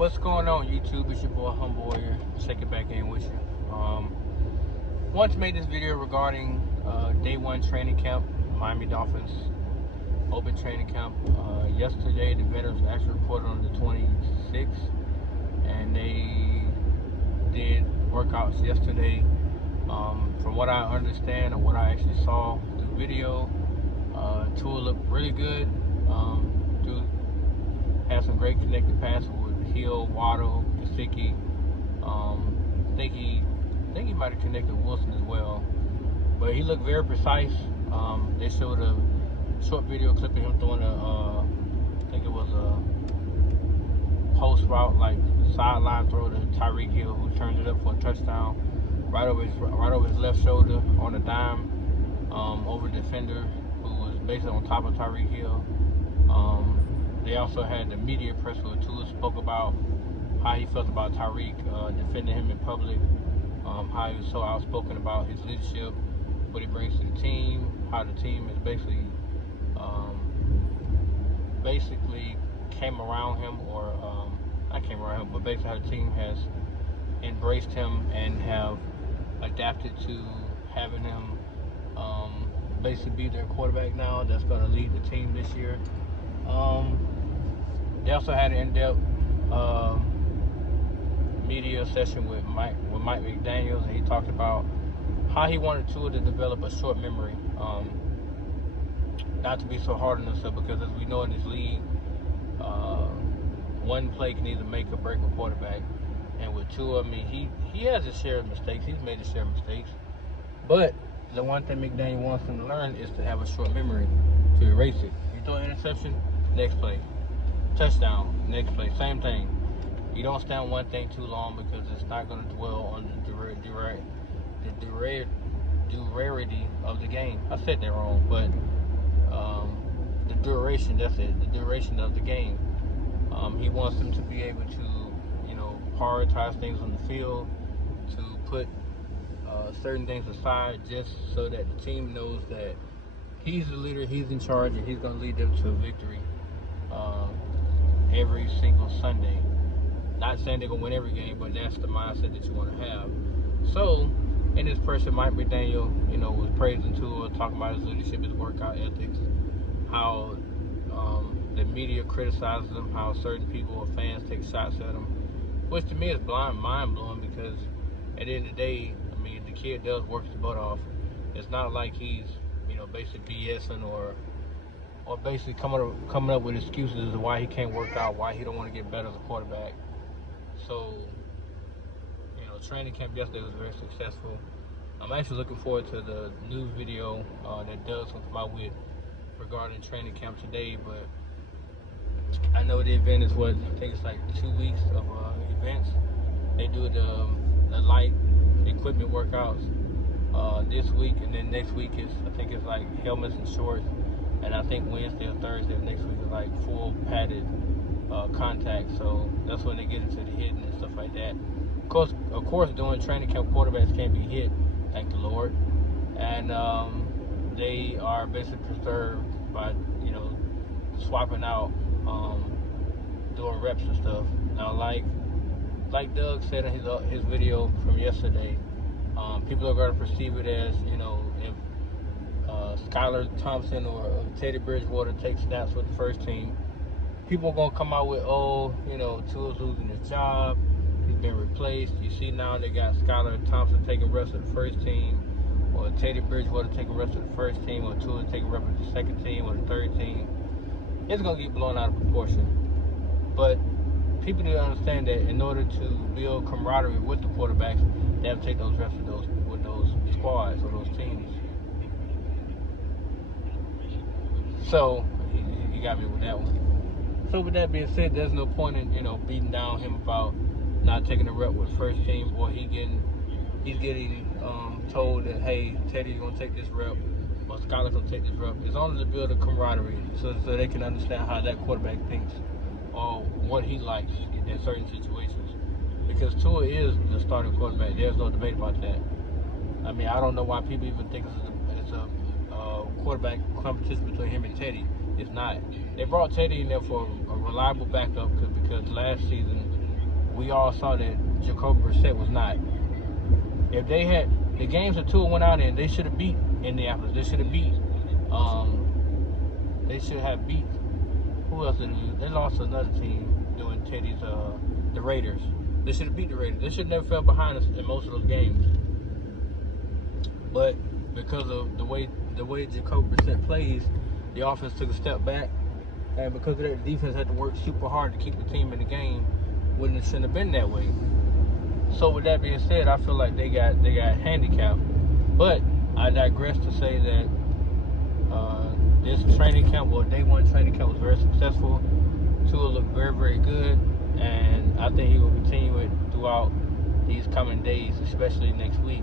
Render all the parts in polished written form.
What's going on, YouTube? It's your boy Humble Warrior. Check it back in with you. Want to make this video regarding day one training camp, Miami Dolphins open training camp. Yesterday, the veterans actually reported on the 26th, and they did workouts yesterday. From what I understand and what I actually saw the video, Tua looked really good. Dude had some great connected passes with Hill, Waddle, Gesicki. I think he might have connected Wilson as well. But he looked very precise. They showed a short video clip of him throwing I think it was a post route, like sideline throw to Tyreek Hill, who turned it up for a touchdown, right over his left shoulder on a dime, over the defender who was basically on top of Tyreek Hill. They also had the media press where Tua spoke about how he felt about Tyreek defending him in public, how he was so outspoken about his leadership, what he brings to the team, how the team is basically came around him, or not came around him, but basically how the team has embraced him and have adapted to having him basically be their quarterback now that's going to lead the team this year. They also had an in-depth media session with Mike McDaniels, and he talked about how he wanted Tua to develop a short memory, not to be so hard on himself, because as we know in this league, one play can either make or break a quarterback. And with Tua, I mean, he has his share of mistakes. He's made his share of mistakes. But the one thing McDaniel wants him to learn is to have a short memory, to erase it. You throw an interception, next play. Touchdown, next play, same thing. You don't stay on one thing too long, because it's not going to dwell on the durarity of the game. I said that wrong, but the duration, that's it, the duration of the game. He wants them to be able to, prioritize things on the field, to put certain things aside, just so that the team knows that he's the leader, he's in charge, and he's going to lead them to a victory every single Sunday. Not saying they're going to win every game, but that's the mindset that you want to have. So, in this person, Mike McDaniel, was praising Tua, talking about his leadership, his workout ethics, how the media criticizes him, how certain people or fans take shots at him, which to me is mind-blowing, because at the end of the day, I mean, the kid does work his butt off. It's not like he's, basically BSing or basically coming up with excuses as to why he can't work out, why he don't want to get better as a quarterback. So, training camp yesterday was very successful. I'm actually looking forward to the new video that Doug's going to come out with regarding training camp today, but I know the event is I think it's like 2 weeks of events. They do the light equipment workouts this week, and then next week I think it's like helmets and shorts, and I think Wednesday or Thursday of next week is like full padded contact. So that's when they get into the hitting and stuff like that. Of course, during training camp, quarterbacks can't be hit, thank the Lord, and they are basically preserved by swapping out, doing reps and stuff. Now, like Doug said in his video from yesterday, people are going to perceive it as, if Skylar Thompson or Teddy Bridgewater take snaps with the first team, people are going to come out with, Tua's losing his job, he's been replaced. You see now they got Skylar Thompson taking reps with the first team, or Teddy Bridgewater taking reps with the first team, or Tua taking reps with the second team or the third team. It's going to get blown out of proportion. But people need to understand that in order to build camaraderie with the quarterbacks, they have to take those reps with those squads or those teams. So, you got me with that one. So with that being said, there's no point in, beating down him about not taking a rep with the first team, or he's getting told that, hey, Teddy's going to take this rep, or Skylar's going to take this rep. It's only to build a camaraderie, so they can understand how that quarterback thinks, or what he likes in certain situations. Because Tua is the starting quarterback. There's no debate about that. I mean, I don't know why people even think it's a quarterback competition between him and Teddy. It's not. They brought Teddy in there for a reliable backup because last season we all saw that Jacoby Brissett was not. If they had the games that Tua went out in, they should have beat Indianapolis. They should have beat. They should have beat. Who else did they lost to another team doing Teddy's. The Raiders. They should have beat the Raiders. They should have never fell behind us in most of those games. But because of the way Jacoby Brissett plays, the offense took a step back, and because of that, the defense had to work super hard to keep the team in the game when it shouldn't have been that way. So with that being said, I feel like they got handicapped. But I digress to say that this training camp, or day one training camp, was very successful. Tua looked very, very good, and I think he will continue it throughout these coming days, especially next week.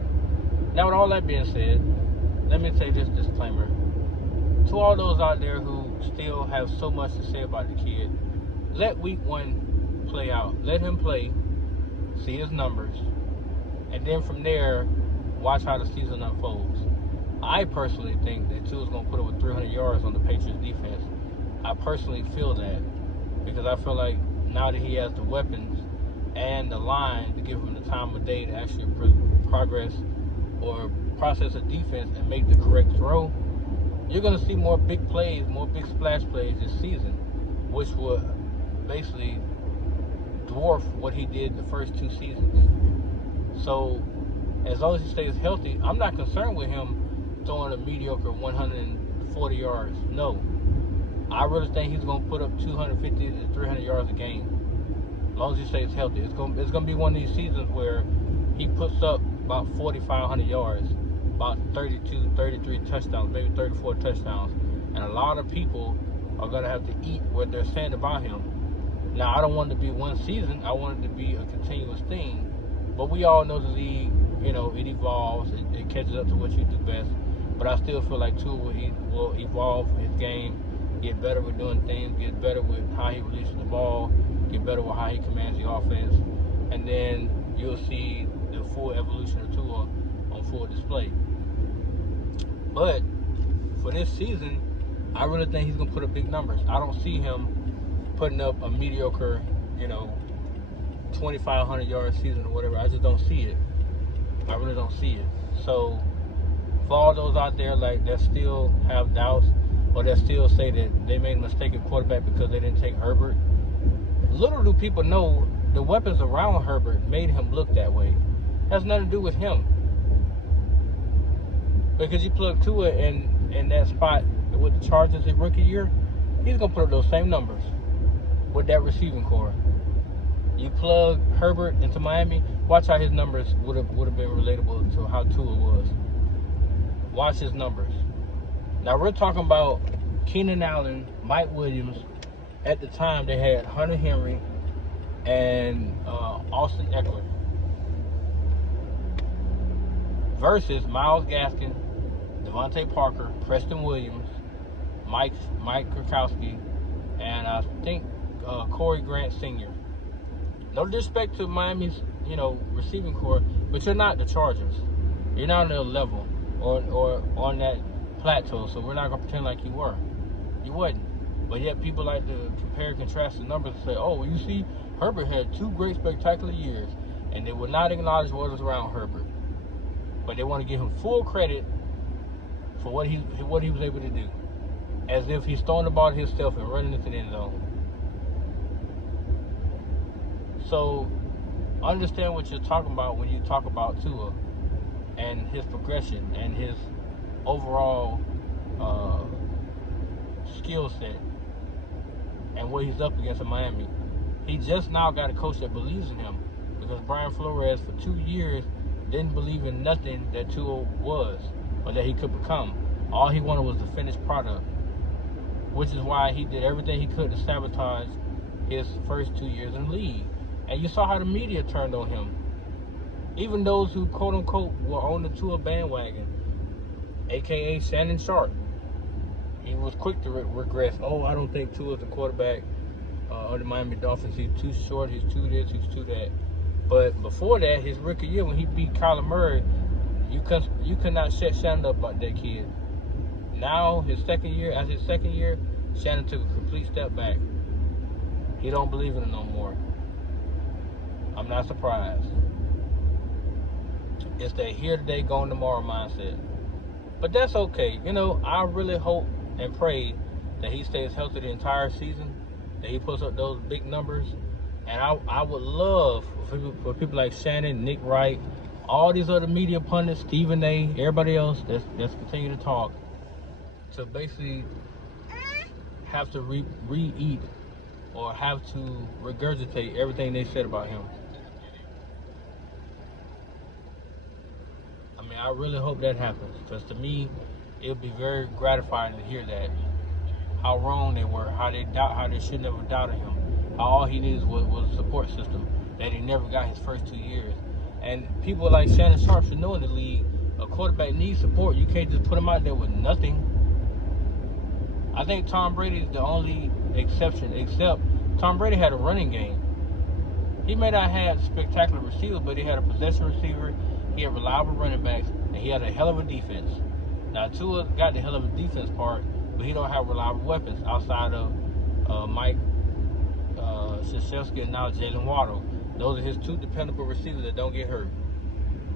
Now, with all that being said, let me say this disclaimer. To all those out there who still have so much to say about the kid, let week one play out. Let him play, see his numbers, and then from there, watch how the season unfolds. I personally think that Tua's going to put over 300 yards on the Patriots defense. I personally feel that, because I feel like now that he has the weapons and the line to give him the time of day to actually progress or process a defense and make the correct throw, you're going to see more big plays, more big splash plays this season, which will basically dwarf what he did the first two seasons. So as long as he stays healthy, I'm not concerned with him throwing a mediocre 140 yards. No. I really think he's going to put up 250 to 300 yards a game, as long as he stays healthy. It's going to be one of these seasons where he puts up about 4,500 yards, about 32, 33 touchdowns, maybe 34 touchdowns. And a lot of people are going to have to eat what they're saying about him. Now, I don't want it to be one season. I want it to be a continuous thing. But we all know the league, it evolves. It catches up to what you do best. But I still feel like Tua will evolve his game, get better with doing things, get better with how he releases the ball, get better with how he commands the offense. And then you'll see the full evolution of Tua on full display. But for this season, I really think he's going to put up big numbers. I don't see him putting up a mediocre, 2,500 yard season or whatever. I just don't see it. I really don't see it. So for all those out there that still have doubts, or that still say that they made a mistake at quarterback because they didn't take Herbert, little do people know the weapons around Herbert made him look that way. It has nothing to do with him. Because you plug Tua in that spot with the Chargers his rookie year, he's going to put up those same numbers with that receiving core. You plug Herbert into Miami, watch how his numbers would have been relatable to how Tua was. Watch his numbers. Now we're talking about Keenan Allen, Mike Williams. At the time, they had Hunter Henry and Austin Eckler versus Myles Gaskin, Devontae Parker, Preston Williams, Mike Krakowski, and I think Corey Grant Sr. No disrespect to Miami's, receiving core, but you're not the Chargers. You're not on their level or on that plateau, so we're not going to pretend like you were. You wasn't. But yet people like to compare and contrast the numbers and say, oh, well, you see, Herbert had two great spectacular years, and they will not acknowledge what was around Herbert. But they want to give him full credit for what he was able to do, as if he's throwing the ball to himself and running into the end zone. So understand what you're talking about when you talk about Tua and his progression and his overall skill set and what he's up against in Miami. He just now got a coach that believes in him, because Brian Flores for 2 years didn't believe in nothing that Tua was or that he could become. All he wanted was the finished product, which is why he did everything he could to sabotage his first 2 years in the league. And you saw how the media turned on him. Even those who, quote-unquote, were on the Tua bandwagon, a.k.a. Shannon Sharp. He was quick to regress. Oh, I don't think Tua's the quarterback of the Miami Dolphins. He's too short, he's too this, he's too that. But before that, his rookie year, when he beat Kyler Murray, you could not shut Shannon up about that kid. Now, after his second year, Shannon took a complete step back. He don't believe in it no more. I'm not surprised. It's that here today, gone tomorrow mindset. But that's okay. You know, I really hope and pray that he stays healthy the entire season, that he puts up those big numbers. And I would love for people like Shannon, Nick Wright, all these other media pundits, Stephen A., everybody else that's continue to talk, to basically have to re-eat or have to regurgitate everything they said about him. I mean, I really hope that happens, because to me, it would be very gratifying to hear that. How wrong they were, how they should never doubted him. How all he needed was a support system that he never got his first 2 years. And people like Shannon Sharp should know in the league, a quarterback needs support. You can't just put him out there with nothing. I think Tom Brady is the only exception, except Tom Brady had a running game. He may not have spectacular receivers, but he had a possession receiver, he had reliable running backs, and he had a hell of a defense. Now, Tua got the hell of a defense part, but he don't have reliable weapons outside of Mike Krzyzewski and now Jalen Waddle. Those are his two dependable receivers that don't get hurt.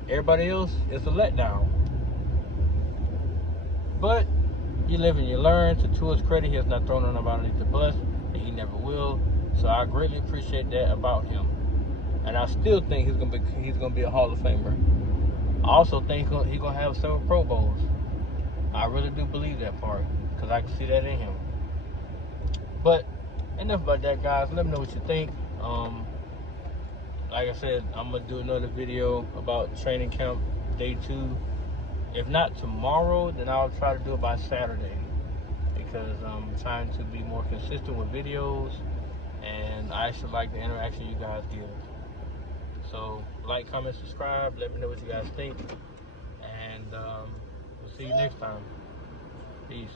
Everybody else is a letdown. But you live and you learn. To Tua's credit, he has not thrown anybody underneath the bus, and he never will. So I greatly appreciate that about him. And I still think he's gonna be a Hall of Famer. I also think he's gonna have several Pro Bowls. I really do believe that part, because I can see that in him. But enough about that, guys. Let me know what you think. Like I said, I'm gonna do another video about training camp day 2. If not tomorrow, then I'll try to do it by Saturday, because I'm trying to be more consistent with videos, and I actually like the interaction you guys give. So like, comment, subscribe. Let me know what you guys think, and we'll see you next time. Peace.